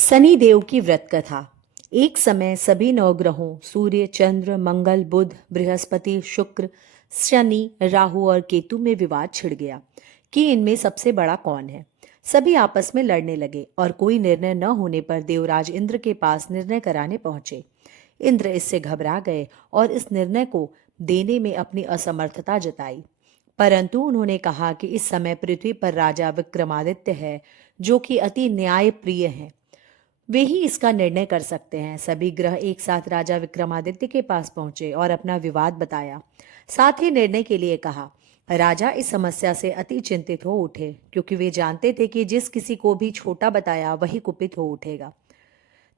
शनि देव की व्रत कथा। एक समय सभी नवग्रहों सूर्य, चंद्र, मंगल, बुध, बृहस्पति, शुक्र, शनि, राहु और केतु में विवाद छिड़ गया कि इनमें सबसे बड़ा कौन है। सभी आपस में लड़ने लगे और कोई निर्णय न होने पर देवराज इंद्र के पास निर्णय कराने पहुंचे। इंद्र इससे घबरा गए और इस निर्णय को देने में अपनी असमर्थता जताई। परंतु उन्होंने कहा कि इस समय पृथ्वी पर राजा विक्रमादित्य है, जो कि अति न्याय प्रिय है। वे ही इसका निर्णय कर सकते हैं। सभी ग्रह एक साथ राजा विक्रमादित्य के पास पहुंचे और अपना विवाद बताया, साथ ही निर्णय के लिए कहा। राजा इस समस्या से अति चिंतित हो उठे, क्योंकि वे जानते थे कि जिस किसी को भी छोटा बताया वही कुपित हो उठेगा।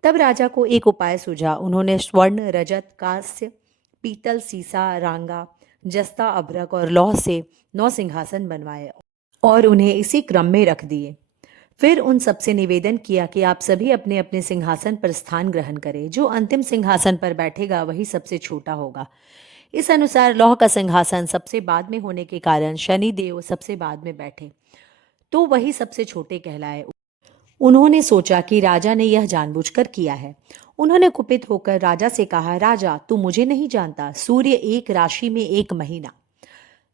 तब राजा को एक उपाय सूझा। उन्होंने स्वर्ण, रजत, कांस्य, पीतल, सीसा, रांगा, जस्ता, अभ्रक और लौह से 9 सिंहासन बनवाए और उन्हें इसी क्रम में रख दिए। फिर उन सबसे निवेदन किया कि आप सभी अपने अपने सिंहासन पर स्थान ग्रहण करें। जो अंतिम सिंहासन पर बैठेगा वही सबसे छोटा होगा। इस अनुसार लौह का सिंहासन सबसे बाद में होने के कारण शनि देव सबसे बाद में बैठे, तो वही सबसे छोटे कहलाए। उन्होंने सोचा कि राजा ने यह जानबूझकर किया है। उन्होंने कुपित होकर राजा से कहा, राजा, तू मुझे नहीं जानता। सूर्य एक राशि में 1 महीना,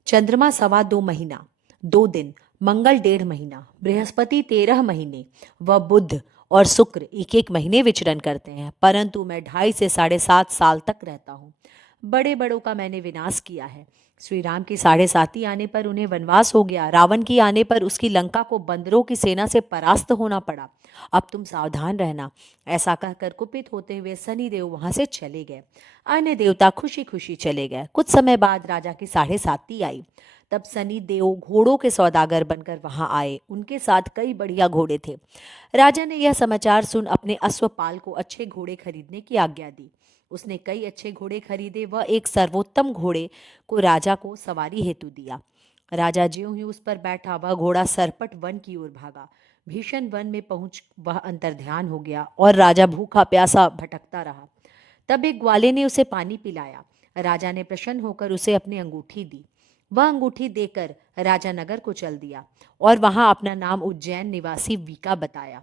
चंद्रमा 2.25 महीना 2 दिन, मंगल 1.5 महीना, बृहस्पति 13 महीने व बुध और शुक्र 1 महीने विचरण करते हैं। परंतु मैं 2.5 से 7.5 साल तक रहता हूँ। बड़े बड़ों का मैंने विनाश किया है। श्री राम की 7.5 आने पर उन्हें वनवास हो गया। रावण की आने पर उसकी लंका को बंदरों की सेना से परास्त होना पड़ा। अब तुम सावधान रहना। ऐसा कहकर कुपित होते हुए शनिदेव वहां से चले गए। अन्य देवता खुशी खुशी चले गए। कुछ समय बाद राजा की 7.5 आई। तब शनि देव घोड़ों के सौदागर बनकर वहां आए। उनके साथ कई बढ़िया घोड़े थे। राजा ने यह समाचार सुन अपने अश्वपाल को अच्छे घोड़े खरीदने की आज्ञा दी। उसने कई अच्छे घोड़े खरीदे व एक सर्वोत्तम घोड़े को राजा को सवारी हेतु दिया। राजा ज्यों ही उस पर बैठा, वह घोड़ा सरपट वन की ओर भागा। भीषण वन में पहुंच वह अंतर्ध्यान हो गया और राजा भूखा प्यासा भटकता रहा। तब एक ग्वाले ने उसे पानी पिलाया। राजा ने प्रसन्न होकर उसे अपनी अंगूठी दी। वह अंगूठी देकर राजा नगर को चल दिया और वहां अपना नाम उज्जैन निवासी वीका बताया।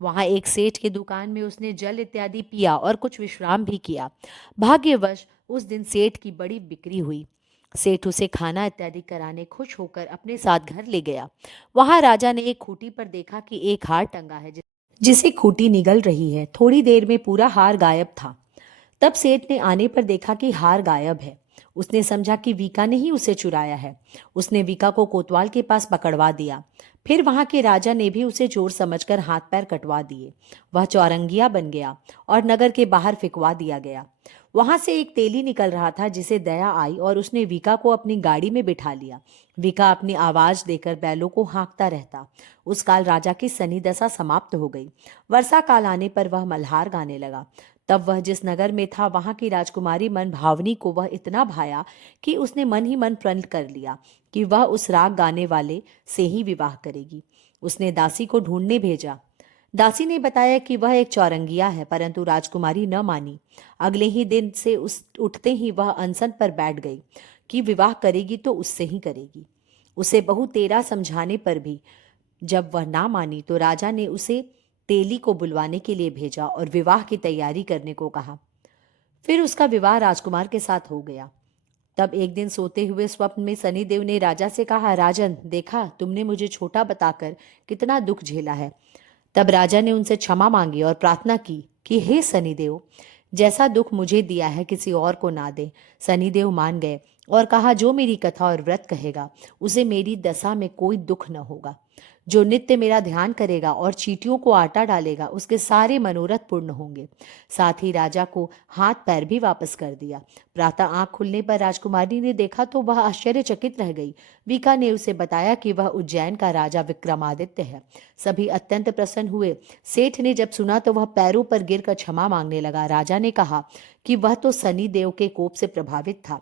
वहां एक सेठ की दुकान में उसने जल इत्यादि पिया और कुछ विश्राम भी किया। भाग्यवश उस दिन सेठ की बड़ी बिक्री हुई। सेठ उसे खाना इत्यादि कराने खुश होकर अपने साथ घर ले गया। वहां राजा ने एक खूंटी पर देखा कि एक हार टंगा है, जिसे खूंटी निगल रही है। थोड़ी देर में पूरा हार गायब था। तब सेठ ने आने पर देखा कि हार गायब है। उसने समझा कि वीका ने ही उसे चुराया है। उसने वीका को कोतवाल के पास पकड़वा दिया। फिर वहां के राजा ने भी उसे चोर समझकर हाथ पैर कटवा दिए। वह चौरंगिया बन गया और नगर के बाहर फिकवा दिया गया। वहां से एक तेली निकल रहा था, जिसे दया आई और उसने वीका को अपनी गाड़ी में बिठा लिया। वीका अपनी आवाज देकर बैलों को हाँकता रहता। उस काल राजा की शनि दशा समाप्त हो गई। वर्षा काल आने पर वह मल्हार गाने लगा। तब वह जिस नगर में था, वहां की राजकुमारी मन भावनी को वह इतना भाया कि उसने मन ही मन प्रण कर लिया कि वह उस राग गाने वाले से ही विवाह करेगी। उसने दासी को ढूंढने भेजा। दासी ने बताया कि वह एक चौरंगिया है, परंतु राजकुमारी न मानी। अगले ही दिन से उस उठते ही वह अनशन पर बैठ गई कि विवाह करेगी तो उससे ही करेगी। उसे बहु तेरा समझाने पर भी जब वह ना मानी, तो राजा ने उसे तेली को बुलवाने के लिए भेजा और विवाह की तैयारी करने को कहा। फिर उसका विवाह राजकुमार के साथ हो गया। तब एक दिन सोते हुए स्वप्न में शनिदेव ने राजा से कहा, राजन, देखा तुमने मुझे छोटा बताकर कितना दुख झेला है। तब राजा ने उनसे क्षमा मांगी और प्रार्थना की कि हे शनिदेव, जैसा दुख मुझे दिया है किसी और को ना दे। शनिदेव मान गए और कहा, जो मेरी कथा और व्रत कहेगा उसे मेरी दशा में कोई दुख न होगा। जो नित्य मेरा ध्यान करेगा और चींटियों को आटा डालेगा, उसके सारे मनोरथ पूर्ण होंगे। साथ ही राजा को हाथ पैर भी वापस कर दिया। प्रातः आंख खुलने पर राजकुमारी ने देखा तो वह आश्चर्यचकित रह गई। वीका ने उसे बताया कि वह उज्जैन का राजा विक्रमादित्य है। सभी अत्यंत प्रसन्न हुए। सेठ ने जब सुना तो वह पैरों पर गिरकर क्षमा मांगने लगा। राजा ने कहा कि वह तो शनि देव के कोप से प्रभावित था,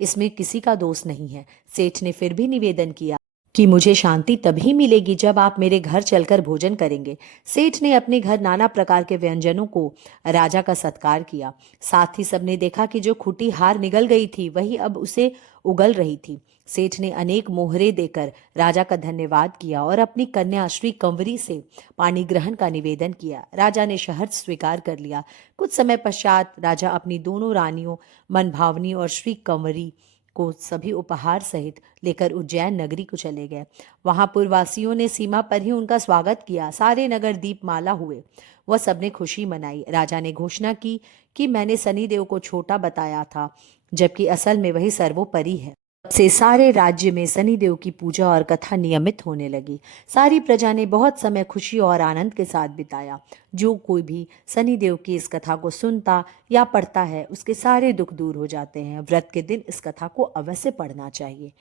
इसमें किसी का दोष नहीं है। सेठ ने फिर भी निवेदन किया कि मुझे शांति तभी मिलेगी जब आप मेरे घर चलकर भोजन करेंगे। सेठ ने अपने घर नाना प्रकार के व्यंजनों को राजा का सत्कार किया। साथ ही सबने देखा कि जो खुटी हार निगल गई थी वही अब उसे उगल रही थी। सेठ ने अनेक मोहरे देकर राजा का धन्यवाद किया और अपनी कन्या श्री कंवरी से पानी ग्रहण का निवेदन किया। राजा ने शहर स्वीकार कर लिया। कुछ समय पश्चात राजा अपनी दोनों रानियों मनभावनी और श्री कंवरी को सभी उपहार सहित लेकर उज्जैन नगरी को चले गए। वहां पुरवासियों ने सीमा पर ही उनका स्वागत किया। सारे नगर दीपमाला हुए। वह सबने खुशी मनाई। राजा ने घोषणा की कि मैंने शनिदेव को छोटा बताया था, जबकि असल में वही सर्वोपरि है। तब से सारे राज्य में शनिदेव की पूजा और कथा नियमित होने लगी। सारी प्रजा ने बहुत समय खुशी और आनंद के साथ बिताया। जो कोई भी शनिदेव की इस कथा को सुनता या पढ़ता है उसके सारे दुख दूर हो जाते हैं। व्रत के दिन इस कथा को अवश्य पढ़ना चाहिए।